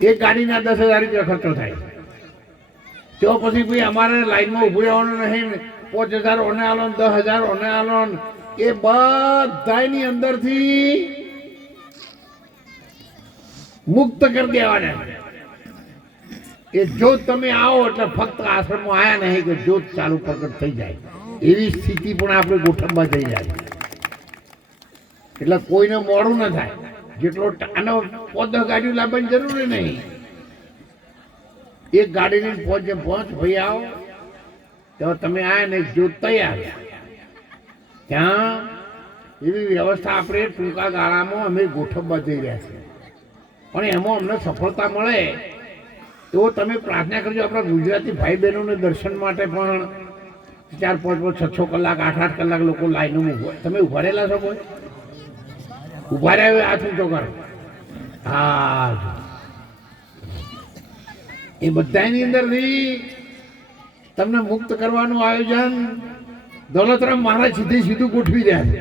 એક ગાડીના 10,000 રૂપિયા ખર્ચો થાય. તો પછી ભાઈ અમારે લાઈનમાં ઊભું રહેવાનું નહીં, 5,000 ઓને આલો, 10,000 ઓને આલો, એ બધાની અંદરથી મુક્ત કરી દેવાના. એ જ્યોત તમે આવો એટલે ફક્ત આશ્રમમાં આવ્યા નહીં કે જ્યોત ચાલુ પ્રગટ થઈ જાય, એવી સ્થિતિ પણ આપણે ગોઠવવા થઈ જાય. એટલે કોઈને મોડું ન થાય. જેટલો આનો 5-10 ગાડીઓ લાવવાની જરૂર નહીં. એક ગાડીની 5 ભાઈ આવો તો તમે આયા ને જ્યોત તૈયાર. ત્યાં એવી વ્યવસ્થા આપણે ટૂંકા ગાળામાં અમે ગોઠવવા જઈ રહ્યા છીએ. પણ એમાં અમને સફળતા મળે તો તમે પ્રાર્થના કરજો. આપણા ગુજરાતી ભાઈ બહેનોને દર્શન માટે પણ 4-5, 6 કલાક, 8-8 કલાક લોકો લાઈનમાં ઉભા. તમે ઉભા રહેલા છો? કોઈ ઉભા રહ્યા હાથ ઊંચો કરો. હા, એ બધાની અંદરથી તમને મુક્ત કરવાનું આયોજન દોલતરામ મહારાજ સીધું ગોઠવી રહ્યા છે.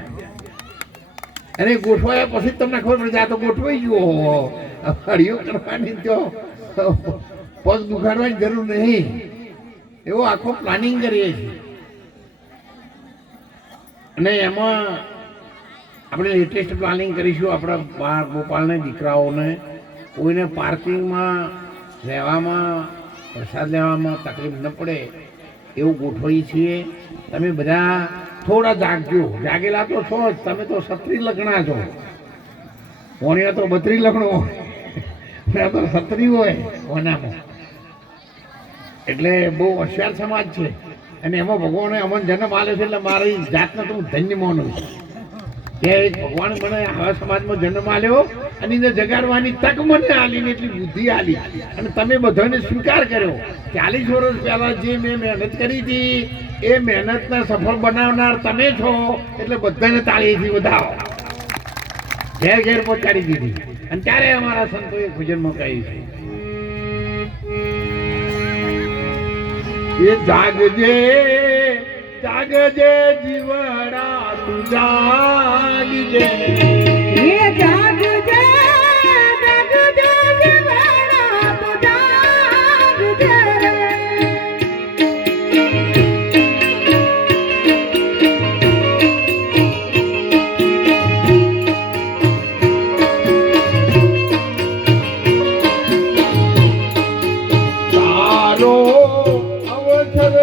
અને ગોઠવાયા પછી તમને ખબર પડે આ તો ગોઠવાઈ ગયો. હળીઓ કરવાની તો પગ દુખાડવાની જરૂર નહીં. એવો આખો પ્લાનિંગ કરીએ છીએ. અને એમાં આપણે લેટેસ્ટ પ્લાનિંગ કરીશું. આપણા ગોપાલને દીકરાઓને કોઈને પાર્કિંગમાં રહેવામાં, પ્રસાદ લેવામાં તકલીફ ન પડે એવું ગોઠવીએ છીએ. તમે બધા થોડા જાગજો. જાગેલા તો છો જ. તમે તો 36 લગ્ના છો. કોણીઓ તો 32 લગ્નો હોય, તો 36 હોય કોનામાં. એટલે બહુ હોશિયાર સમાજ છે. અને એમાં ભગવાને અમને જન્મ આપ્યો છે. એટલે મારી જાતને તો હું ધન્ય માનું છું કે ભગવાન મને આવા સમાજમાં જન્મ આપ્યો અને એને જગાડવાની તક મને આલીને એટલી બુદ્ધિ આલી. અને તમે બધાને સ્વીકાર કર્યો. 40 વર્ષ પહેલા જે મેં મહેનત કરી હતી એ મહેનતને સફળ બનાવનાર તમે છો. એટલે બધાને તાળીથી વધાવો. ઘેર ઘેર પહોંચાડી દીધી. અને ત્યારે અમારા સંતોએ ભજનમાં કહ્યું છે એ જાગજે જાગજે જીવડા તું જાગજે. એ જાગજે જાગજે જીવડા તું જાગજે. તારો અવસર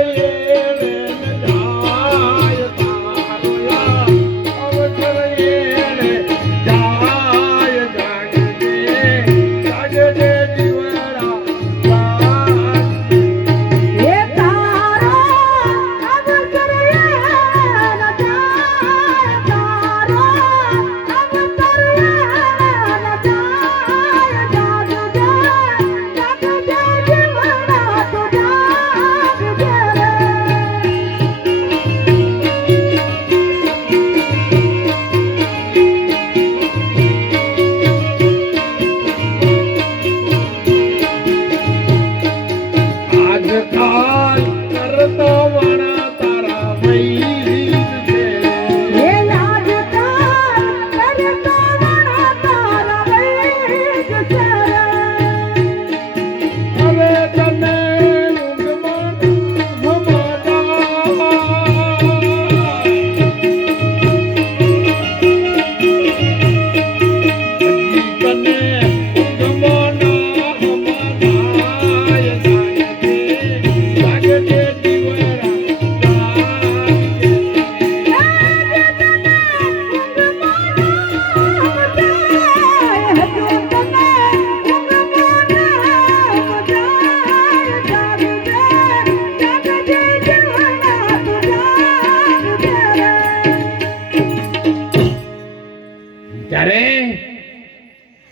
ત્યારે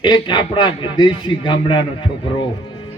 એક આપણા દેશી ગામડાનો છોકરો